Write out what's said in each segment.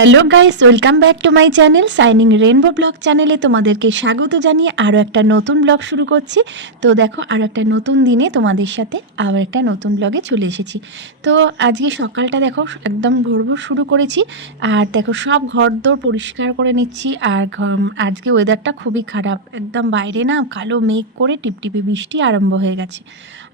Hello guys, welcome back to my channel signing rainbow blog চ্যানেলে তোমাদেরকে স্বাগত জানিয়ে আরও একটা নতুন ব্লগ শুরু করছি। তো দেখো, আরও একটা নতুন দিনে তোমাদের সাথে আবার একটা নতুন ব্লগে চলে এসেছি। তো আজকে সকালটা দেখো একদম ভোর ভোর শুরু করেছি। আর দেখো সব ঘরদোর পরিষ্কার করে নিচ্ছি। আর আজকে ওয়েদারটা খুবই খারাপ, একদম বাইরে না কালো মেঘ করে টিপটিপি বৃষ্টি আরম্ভ হয়ে গেছে।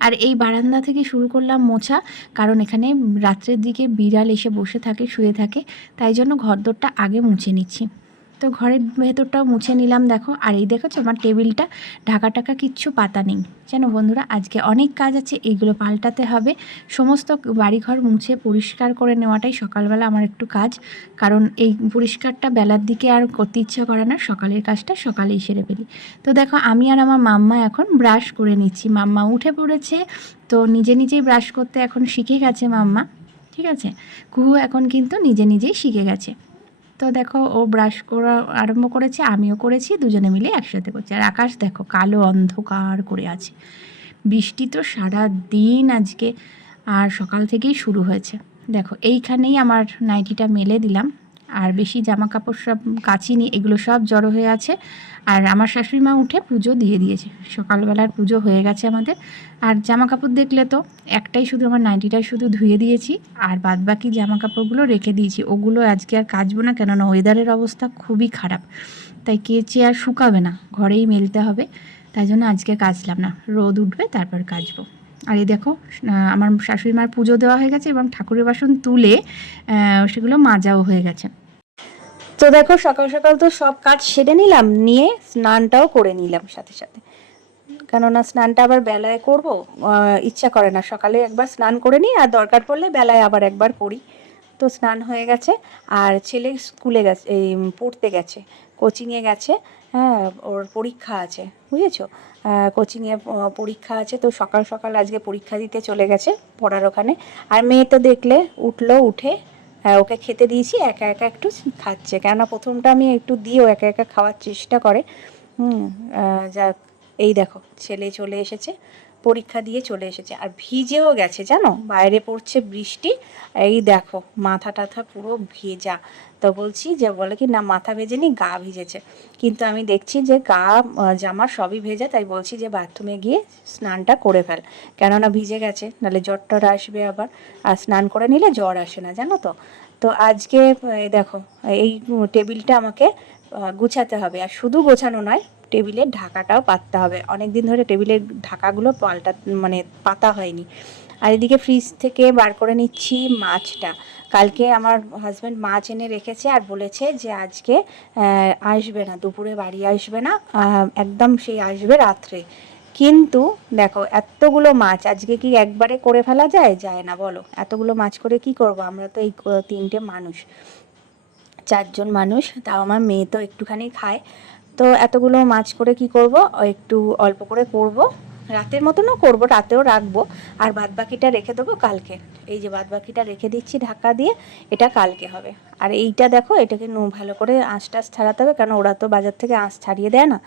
আর এই বারান্দা থেকে শুরু করলাম মোছা, কারণ এখানে রাত্রের দিকে বিড়াল এসে বসে থাকে, শুয়ে থাকে, তাই জন্য ঘরদোরটা আগে মুছে নিচ্ছি। তো ঘরের ভেতরটাও মুছে নিলাম দেখো। আর এই দেখেছো আমার টেবিলটা ঢাকা টাকা কিচ্ছু পাতা নেই, জানো বন্ধুরা। আজকে অনেক কাজ আছে, এইগুলো পাল্টাতে হবে। সমস্ত বাড়িঘর মুছে পরিষ্কার করে নেওয়াটাই সকালবেলা আমার একটু কাজ, কারণ এই পরিষ্কারটা বেলার দিকে আর করতে ইচ্ছা করে না, সকালের কাজটা সকালেই সেরে ফেলি। তো দেখো আমি আর আমার মাম্মা এখন ব্রাশ করে নিচ্ছি। মাম্মা উঠে পড়েছে, তো নিজে নিজেই ব্রাশ করতে এখন শিখে গেছে মাম্মা, ঠিক আছে। কুহু এখন কিন্তু নিজে নিজেই শিখে গেছে। তো দেখো ও ব্রাশ করা আরম্ভ করেছে, আমিও করেছি, দুজনে মিলে একসাথে করছি। আর আকাশ দেখো কালো অন্ধকার করে আছে, বৃষ্টি তো সারা দিন আজকে আর সকাল থেকেই শুরু হয়েছে। দেখো এইখানেই আমার নাইটিটা মেলে দিলাম, আর বেশি জামা কাপড় সব কাচিনি, এগুলো সব জড়ো হয়ে আছে। আর আমার শাশুড়ি মা উঠে পুজো দিয়ে দিয়েছে, সকালবেলার পুজো হয়ে গেছে আমাদের। আর জামা কাপড় দেখলে তো একটাই শুধু আমার নাইটিটাই শুধু ধুয়ে দিয়েছি, আর বাদ বাকি জামা কাপড়গুলো রেখে দিয়েছি। ওগুলো আজকে আর কাচবো না, কেননা ওয়েদারের অবস্থা খুবই খারাপ, তাই কেচে আর শুকাবে না, ঘরেই মেলতে হবে। তাই জন্য আজকে কাচলাম না, রোদ উঠবে তারপর কাচবো। আর এই দেখো আমার শাশুড়ি মার পুজো দেওয়া হয়ে গেছে এবং ঠাকুরের বাসন তুলে সেগুলো মাজাও হয়ে গেছে। তো দেখো সকাল সকাল তো সব কাজ সেরে নিলাম, নিয়ে স্নানটাও করে নিলাম সাথে সাথে, কেননা স্নানটা আবার বেলায় করব, ইচ্ছা করে না। সকালে একবার স্নান করে নিই, আর দরকার পড়লে বেলায় আবার একবার করি। তো স্নান হয়ে গেছে। আর ছেলে স্কুলে গেছে, এই পড়তে গেছে, কোচিংয়ে গেছে। হ্যাঁ, ওর পরীক্ষা আছে, বুঝেছো। কোচিংয়ে পরীক্ষা আছে, তো সকাল সকাল আজকে পরীক্ষা দিতে চলে গেছে পড়ার ওখানে। আর মেয়ে তো দেখলে উঠলো, উঠে ওকে খেতে দিয়েছি, একা একা একটু খাচ্ছে, কেননা প্রথমটা আমি একটু দিয়েও একা একা খাওয়ার চেষ্টা করে। যা এই দেখো ছেলে চলে এসেছে, পরীক্ষা দিয়ে চলে এসেছে, আর ভিজেও গেছে জানো, বাইরে পড়ছে বৃষ্টি। এই দেখো মাথা টাথা পুরো ভেজা। তো বলছি যে, বলে কি না মাথা ভেজেনি, গা ভিজেছে। কিন্তু আমি দেখছি যে গা জামা সবই ভেজা, তাই বলছি যে বাথরুমে গিয়ে স্নানটা করে ফেল, কেননা ভিজে গেছে, নাহলে জ্বর টর আসবে আবার। আর স্নান করে নিলে জ্বর আসে না, জানো তো। তো আজকে দেখো এই টেবিলটা আমাকে গুছাতে হবে, আর শুধু গোছানো নয়, টেবিলের ঢাকাটাও পাততে হবে। অনেক দিন ধরে টেবিলের ঢাকাগুলো মানে পাতা হয়নি। আর এদিকে ফ্রিজ থেকে বার করে নিচ্ছি মাছটা। কালকে আমার হাজব্যান্ড মাছ এনে রেখেছে, আর বলেছে যে আজকে আসবে না, দুপুরে বাড়ি আসবে না, একদম সেই আসবে রাত্রে। কিন্তু দেখো এতগুলো মাছ আজকে কি একবারে করে ফেলা যায়? যায় না, বলো। এতগুলো মাছ করে কি করব? আমরা তো এই তিনটে মানুষ, চারজন মানুষ, তাও আমার মেয়ে তো একটুখানি খায়। তো এতগুলো মাছ করে কি করব, একটু অল্প করে করব, রাতের মতনও করব, রাতেও রাখবো, আর বাদবাকিটা রেখে দেবো কালকে। এই যে বাদবাকিটা রেখে দিচ্ছি ঢাকা দিয়ে, এটা কালকে হবে। আর এইটা দেখো, এটাকে ভালো করে আঁশ টাশ ছাড়াতে হবে, কারণ ওরা তো বাজার থেকে আঁশ ছাড়িয়ে দেয় না,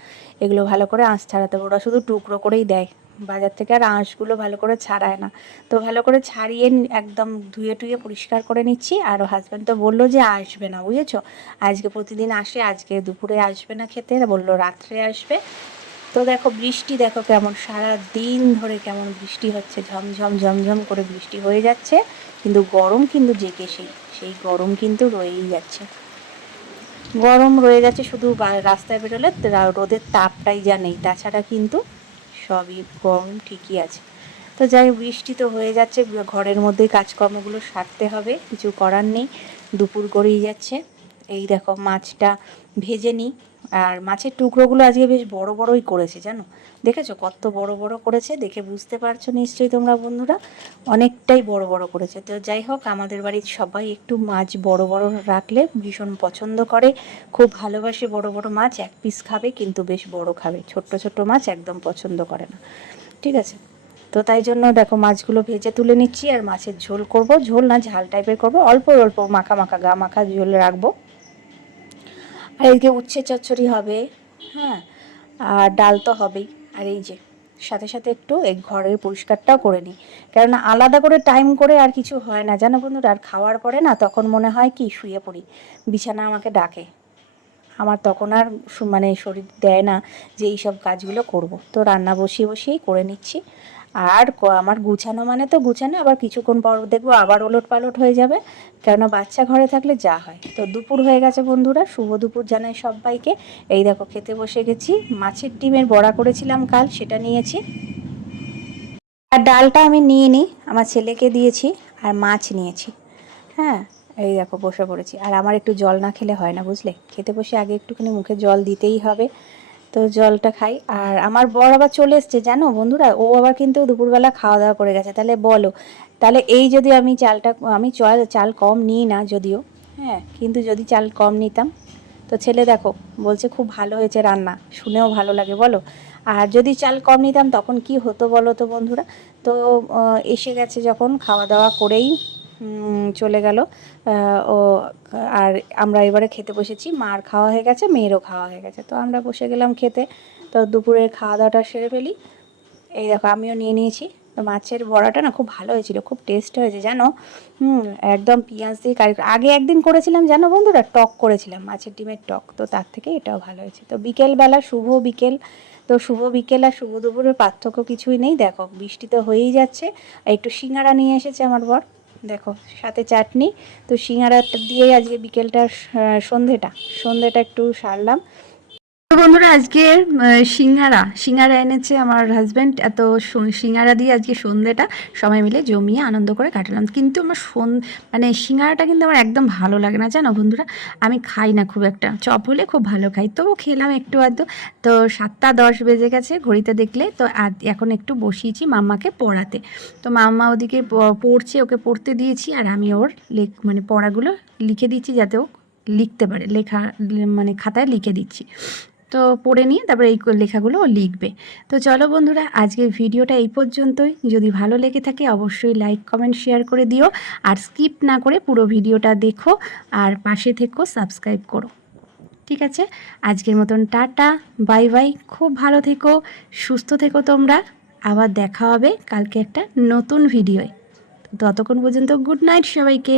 এগুলো ভালো করে আঁশ ছাড়াতে হবে। ওরা শুধু টুকরো করেই দেয় বাজার থেকে, আর আঁশগুলো ভালো করে ছাড়ায় না। তো ভালো করে ছাড়িয়ে একদম ধুয়ে টুয়ে পরিষ্কার করে নিচ্ছি। আর হাজব্যান্ড তো বললো যে আসবে না, বুঝেছো। আজকে প্রতিদিন আসে, আজকে দুপুরে আসবে না খেতে, বললো রাত্রে আসবে। তো দেখো বৃষ্টি দেখো কেমন, সারা দিন ধরে কেমন বৃষ্টি হচ্ছে, ঝমঝম ঝমঝম করে বৃষ্টি হয়ে যাচ্ছে, কিন্তু গরম কিন্তু জেগে সেই গরম কিন্তু রয়েই যাচ্ছে। গরম রয়ে যাচ্ছে, শুধু রাস্তায় বেরোলে রোদের তাপটাই যা নেই, তাছাড়া কিন্তু সবই গরম ঠিকই আছে। তো যাই, বৃষ্টি তো হয়ে যাচ্ছে, ঘরের মধ্যেই কাজকর্মগুলো সারতে হবে, কিছু করার নেই, দুপুর গড়িয়ে যাচ্ছে। এই দেখো মাছটা ভেজে নিই। আর মাছের টুকরোগুলো আজকে বেশ বড় বড়ই করেছে, জানো। দেখেছো কত বড় বড় করেছে, দেখে বুঝতে পারছো নিশ্চয়ই তোমরা বন্ধুরা, অনেকটাই বড় বড় করেছে। তো যাই হোক, আমাদের বাড়ির সবাই একটু মাছ বড় বড় রাখলে ভীষণ পছন্দ করে, খুব ভালোবাসে বড় বড় মাছ, এক পিস খাবে কিন্তু বেশ বড় খাবে, ছোট্ট ছোট্ট মাছ একদম পছন্দ করে না, ঠিক আছে। তো তাই জন্য দেখো মাছগুলো ভেজে তুলে নিচ্ছি, আর মাছের ঝোল করব, ঝোল না ঝাল টাইপের করব, অল্প অল্প মাখা মাখা গা মাখা ঝোল রাখবো। আর এইদিকে উচ্ছে চচ্চড়ি হবে, হ্যাঁ, আর ডাল তো হবেই। আর এই যে সাথে সাথে একটু এই ঘরের পরিষ্কারটাও করে নিই, কেননা আলাদা করে টাইম করে আর কিছু হয় না জানো বন্ধুরা। আর খাওয়ার পরে না তখন মনে হয় কি শুয়ে পড়ি, বিছানা আমাকে ডাকে, আমার তখন আর মানে শরীর দেয় না যে এই সব কাজগুলো করব। তো রান্না বসিয়ে বসিয়েই করে নিচ্ছি। আর আমার গুছানো মানে তো গুছানো, আবার কিছুক্ষণ পর দেখবো আবার ওলট পালট হয়ে যাবে, কেননা বাচ্চা ঘরে থাকলে যা হয়। তো দুপুর হয়ে গেছে বন্ধুরা, শুভ দুপুর জানাই সবাইকে। এই দেখো খেতে বসে গেছি, মাছের ডিমের বড়া করেছিলাম কাল, সেটা নিয়েছি। আর ডালটা আমি নিয়ে নিই, আমার ছেলেকে দিয়েছি। আর মাছ নিয়েছি। হ্যাঁ, এই দেখো বসে পড়েছি। আর আমার একটু জল না খেলে হয় না বুঝলে, খেতে বসে আগে একটুখানি মুখে জল দিতেই হবে। তো জলটা খাই। আর আমার বর আবার চলে এসছে জানো বন্ধুরা, ও আবার কিন্তু দুপুরবেলা খাওয়া দাওয়া করে গেছে। তাহলে বলো, তাহলে এই যদি আমি আমি চাল কম নিই না যদিও, হ্যাঁ, কিন্তু যদি চাল কম নিতাম, তো ছেলে দেখো বলছে খুব ভালো হয়েছে রান্না, শুনেও ভালো লাগে বলো। আর যদি চাল কম নিতাম তখন কি হতো বলো তো বন্ধুরা। তো এসে গেছে যখন, খাওয়া দাওয়া করেই চলে গেল ও। আর আমরা এবারে খেতে বসেছি, মার খাওয়া হয়ে গেছে, মেয়েরও খাওয়া হয়ে গেছে, তো আমরা বসে গেলাম খেতে। তো দুপুরের খাওয়া দাওয়াটা সেরে ফেলি। এই দেখো আমিও নিয়ে নিয়েছি। তো মাছের বড়াটা না খুব ভালো হয়েছিল, খুব টেস্ট হয়েছে জানো। একদম পেঁয়াজ দিয়ে আগে একদিন করেছিলাম জানো বন্ধুরা, টক করেছিলাম, মাছের ডিমের টক, তো তার থেকে এটাও ভালো হয়েছে। তো বিকেলবেলা শুভ বিকেল, তো শুভ বিকেল আর শুভ দুপুরের পার্থক্য কিছুই নেই। দেখো বৃষ্টি তো হয়েই যাচ্ছে। আর একটু সিঙ্গারা নিয়ে এসেছে আমার বর, দেখো সাথে চাটনি। তো সিঙ্গারাটা দিয়েই আজকে বিকেলটা সন্ধেটা একটু সারলাম। তো বন্ধুরা আজকে সিঙ্গারা এনেছে আমার হাজব্যান্ড। এত সিঙ্গারা দিয়ে আজকে সন্ধ্যেটা সবাই মিলে জমিয়ে আনন্দ করে কাটালাম। কিন্তু আমার মানে সিঙ্গারাটা কিন্তু আমার একদম ভালো লাগে না জানো বন্ধুরা। আমি খাই না খুব একটা, চপ হলে খুব ভালো খাই, তবু খেলাম একটু আধটু। তো 7:10 বেজে গেছে ঘড়িতে দেখলে। তো এখন একটু বসিয়েছি মাম্মাকে পড়াতে। তো মাম্মা ওদিকে পড়ছে, ওকে পড়তে দিয়েছি। আর আমি ওর মানে পড়াগুলো লিখে দিচ্ছি, যাতে ও লিখতে পারে, মানে খাতায় লিখে দিচ্ছি। তো পড়ে নিয়ে তারপরে এই লেখাগুলো ও লিখবে। তো চলো বন্ধুরা, আজকের ভিডিওটা এই পর্যন্তই। যদি ভালো লেগে থাকে অবশ্যই লাইক কমেন্ট শেয়ার করে দিও। আর স্কিপ না করে পুরো ভিডিওটা দেখো, আর পাশে থেকো, সাবস্ক্রাইব করো। ঠিক আছে, আজকের মতন টাটা, বাই বাই। খুব ভালো থেকো, সুস্থ থেকো তোমরা। আবার দেখা হবে কালকে একটা নতুন ভিডিওয়। ততক্ষণ পর্যন্ত গুড নাইট সবাইকে।